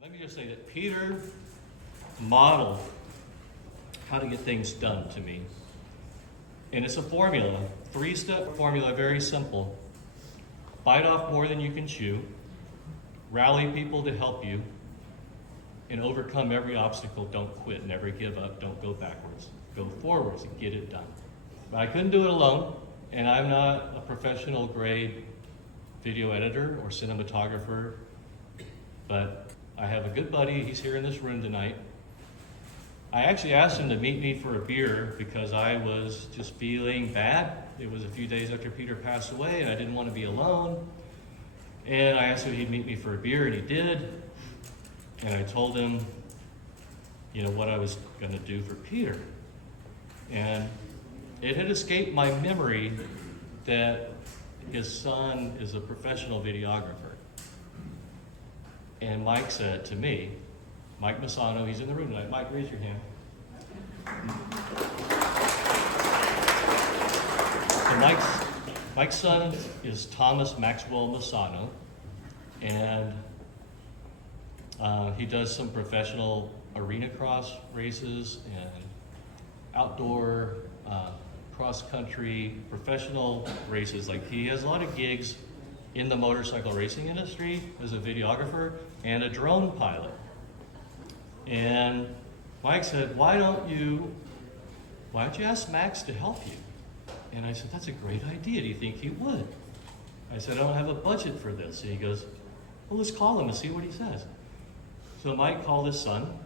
Let me just say that Peter modeled how to get things done to me. And it's a formula, 3-step formula, very simple. Bite off more than you can chew, rally people to help you, and overcome every obstacle. Don't quit, never give up, don't go backwards. Go forwards and get it done. But I couldn't do it alone, and I'm not a professional grade video editor or cinematographer, but I have a good buddy. He's here in this room tonight. I actually asked him to meet me for a beer because I was just feeling bad. It was a few days after Peter passed away, and I didn't want to be alone. And I asked him if he'd meet me for a beer, and he did. And I told him, what I was going to do for Peter. And it had escaped my memory that his son is a professional videographer. And Mike said to me, Mike Masano, he's in the room tonight. Mike, raise your hand. So Mike's son is Thomas Maxwell Masano, and he does some professional arena cross races and outdoor cross-country professional races. Like, he has a lot of gigs in the motorcycle racing industry as a videographer and a drone pilot. And Mike said, why don't you ask Max to help you? And I said, that's a great idea. Do you think he would? I said, I don't have a budget for this. And he goes, well, let's call him and see what he says. So Mike called his son,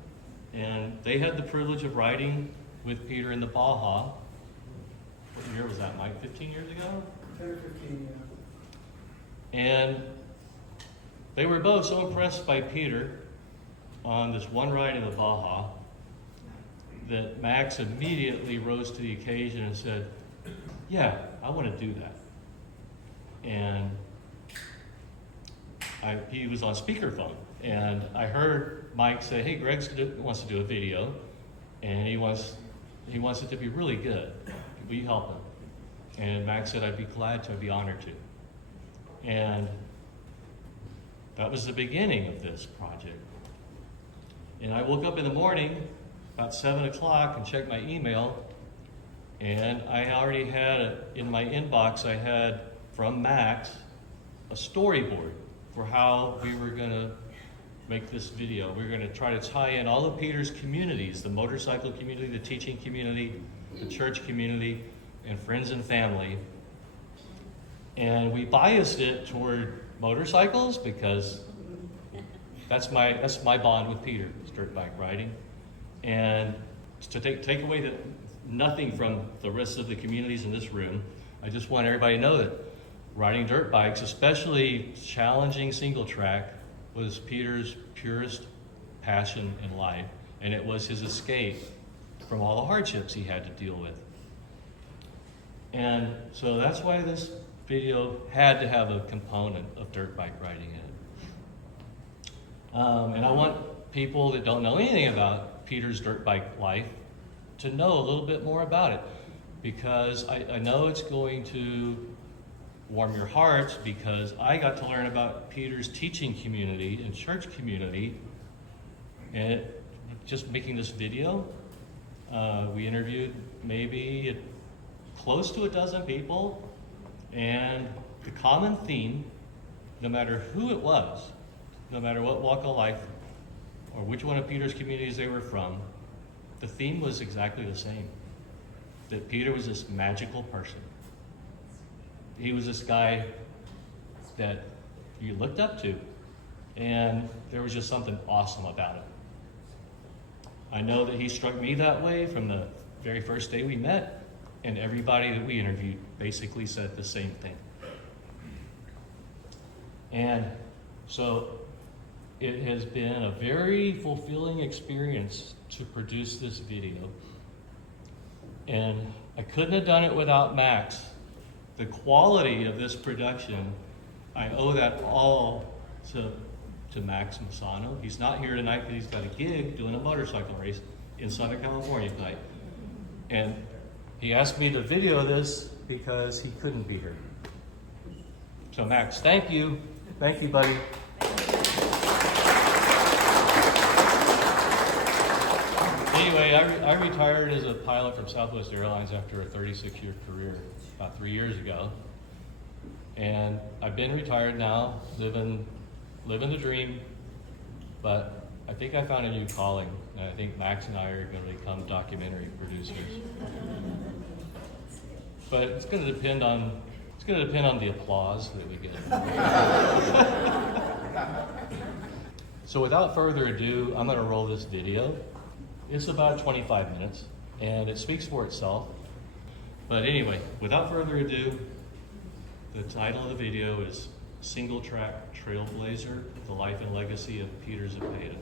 and they had the privilege of riding with Peter in the Baja. What year was that, Mike? 15 years ago? 10 or 15, yeah. And they were both so impressed by Peter on this one ride in the Baja that Max immediately rose to the occasion and said, yeah, I want to do that. And he was on speakerphone, and I heard Mike say, hey, Greg wants to do a video, and he wants it to be really good. Will you help him? And Max said, I'd be glad to, I'd be honored to. And that was the beginning of this project. And I woke up in the morning about 7 o'clock and checked my email, and I already had in my inbox, I had from Max a storyboard for how we were going to make this video. We were going to try to tie in all of Peter's communities, the motorcycle community, the teaching community, the church community, and friends and family. And we biased it toward motorcycles because that's my bond with Peter, is dirt bike riding. And to take away nothing from the rest of the communities in this room, I just want everybody to know that riding dirt bikes, especially challenging single track, was Peter's purest passion in life. And it was his escape from all the hardships he had to deal with. And so that's why this video had to have a component of dirt bike riding in it. And I want people that don't know anything about Peter's dirt bike life to know a little bit more about it, because I know it's going to warm your hearts, because I got to learn about Peter's teaching community and church community, and just making this video. We interviewed maybe close to a dozen people, and the common theme, no matter who it was, no matter what walk of life or which one of Peter's communities they were from, the theme was exactly the same. That Peter was this magical person. He was this guy that you looked up to, and there was just something awesome about it. I know that he struck me that way from the very first day we met, and everybody that we interviewed basically said the same thing. And so it has been a very fulfilling experience to produce this video. And I couldn't have done it without Max. The quality of this production, I owe that all to Max Masano. He's not here tonight because he's got a gig doing a motorcycle race in Southern California tonight. And he asked me to video this because he couldn't be here. So Max, thank you. Thank you, buddy. Anyway, I retired as a pilot from Southwest Airlines after a 36-year career about 3 years ago. And I've been retired now, living the dream, but I think I found a new calling, and I think Max and I are going to become documentary producers. But it's going to depend on the applause that we get. So without further ado, I'm going to roll this video. It's about 25 minutes, and it speaks for itself. But anyway, without further ado, the title of the video is Single Track Trailblazer, The Life and Legacy of Peter Zepeda.